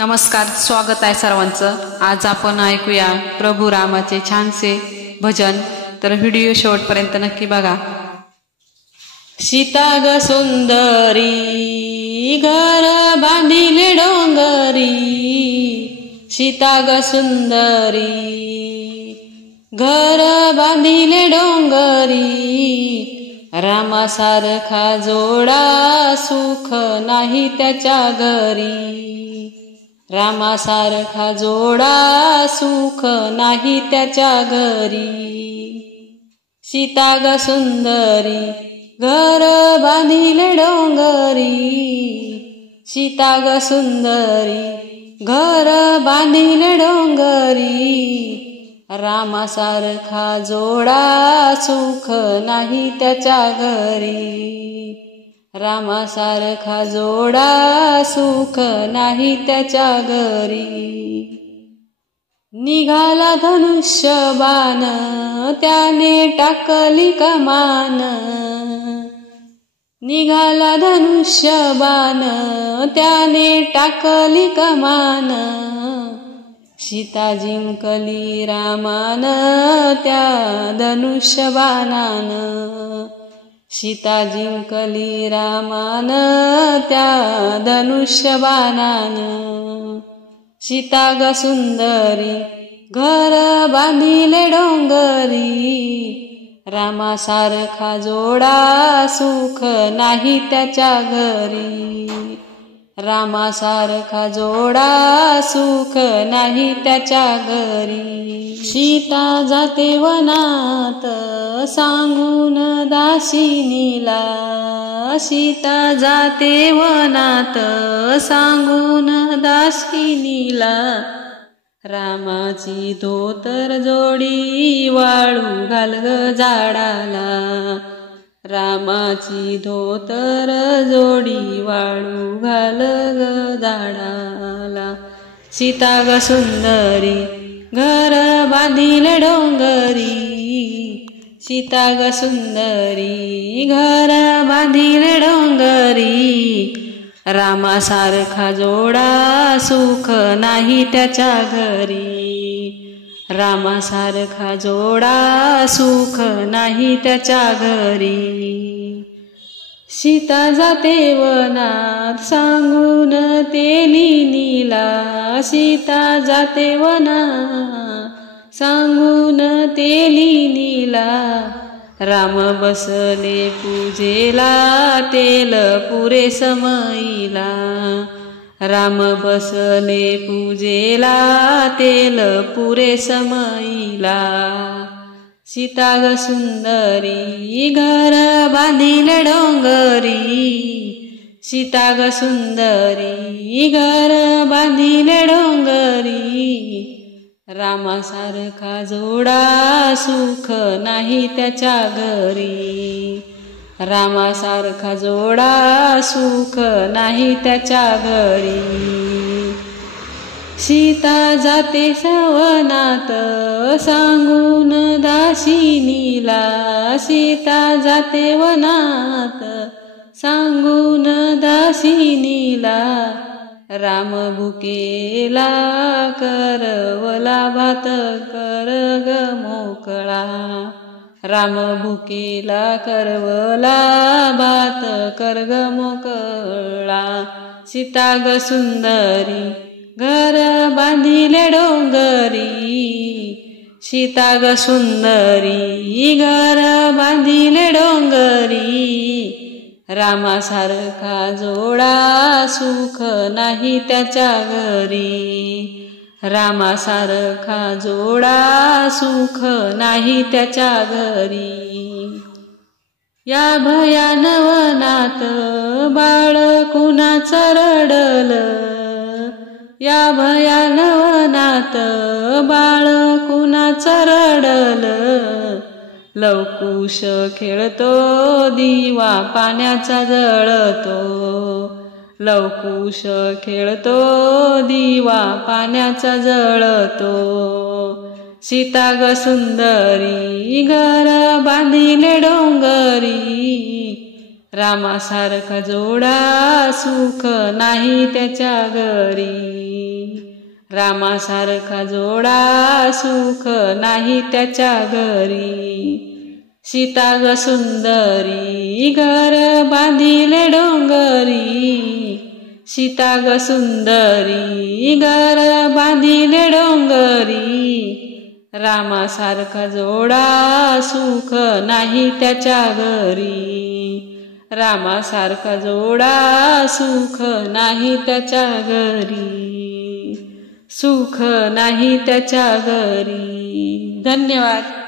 नमस्कार, स्वागत आहे सर्वांचं। आज आपण ऐकूया प्रभू रामाचे छानसे भजन। तर व्हिडिओ शेवटपर्यंत नक्की बघा। सीता ग सुंदरी घर बांधिले डोंगरी, सीता ग सुंदरी घर बांधिले डोंगरी, रामासारखा जोडा सुख नाही त्याच्या घरी, रामासारखा जोडा सुख नाही त्याच्या घरी। सीता ग सुंदरी घर बांधिले डोंगरी, सीता ग सुंदरी घर बांधिले डोंगरी, रामासारखा जोडा सुख नाही त्याच्या घरी, रामासारखा जोडा सुख नाही त्याच्या घरी। निघाला धनुष्य बाण त्याने टाकली कमान, निघाला धनुष्य बाण त्याने टाकली कमान, सीता जिंकली रामान त्या धनुष्य बाणान, सीता जिंकली रामान त्या धनुष्य बाणान। सीता ग सुंदरी घर बांधिले डोंगरी, रामासारखा जोडा सुख नाही त्याच्या घरी, रामासारखा जोडा सुख नाही त्याच्या घरी। सीता जाते वनात सांगून दासिनीला, सीता जाते वनात सांगून दासिनीला, रामाची धोतर जोडी वाळू घाल ग झाडाला, रामाची धोतर जोडी वाळू घाल ग झाडाला। सीता ग सुंदरी घर बांधिले डोंगरी, सीता ग सुंदरी घर बांधिले डोंगरी, रामासारखा जोडा सुख नाही त्याच्या घरी, रामासारखा जोडा सुख नाही त्याच्या घरी। सीता जाते वनात सांगून तेलिनीला, सीता जाते वनात सांगून तेलिनीला, राम बसले पूजेला तेल पुरे समईला, राम बसले पूजेला तेल पुरे समईला। सीता ग सुंदरी घर बांधिले डोंगरी, सीता ग सुंदरी घर बांधिले डोंगरी, रामासारखा जोडा सुख नाही त्याच्या घरी, रामासारखा जोडा सुख नाही त्याच्या घरी। सीता जाते सवनात सांगून दासिनीला, सीता जाते वनात सांगून दासिनीला, राम भुकेला करवला भात कर ग मोकळा, राम भुकेला करवला भात कर ग मोकळा। सीता ग सुंदरी घर बांधिले डोंगरी, सीता ग सुंदरी घर बांधिले डोंगरी, रामासारखा जोडा सुख नाही त्याच्या घरी, रामासारखा जोडा सुख नाही त्याच्या घरी। या भयान वनात बाळ कुणाचं रडलं, या भयान वनात बाळ कुणाचं रडलं, लवकुश खेळतो दिवा पाण्याचा जळतो, लवकुश खेळतो दिवा पाण्याचा जळतो। सीता ग सुंदरी घर बांधिले डोंगरी, रामासारखा जोडा सुख नाही त्याच्या घरी। रामासारखा जोडा सुख नाही त्याच्या घरी. सीता ग सुंदरी घर बांधिले डोंगरी. सीता ग सुंदरी घर बांधिले डोंगरी. रामासारखा जोडा सुख नाही त्याच्या घरी. रामासारखा जोडा सुख नाही त्याच्या घरी. सुख नाही त्याच्या घरी. धन्यवाद.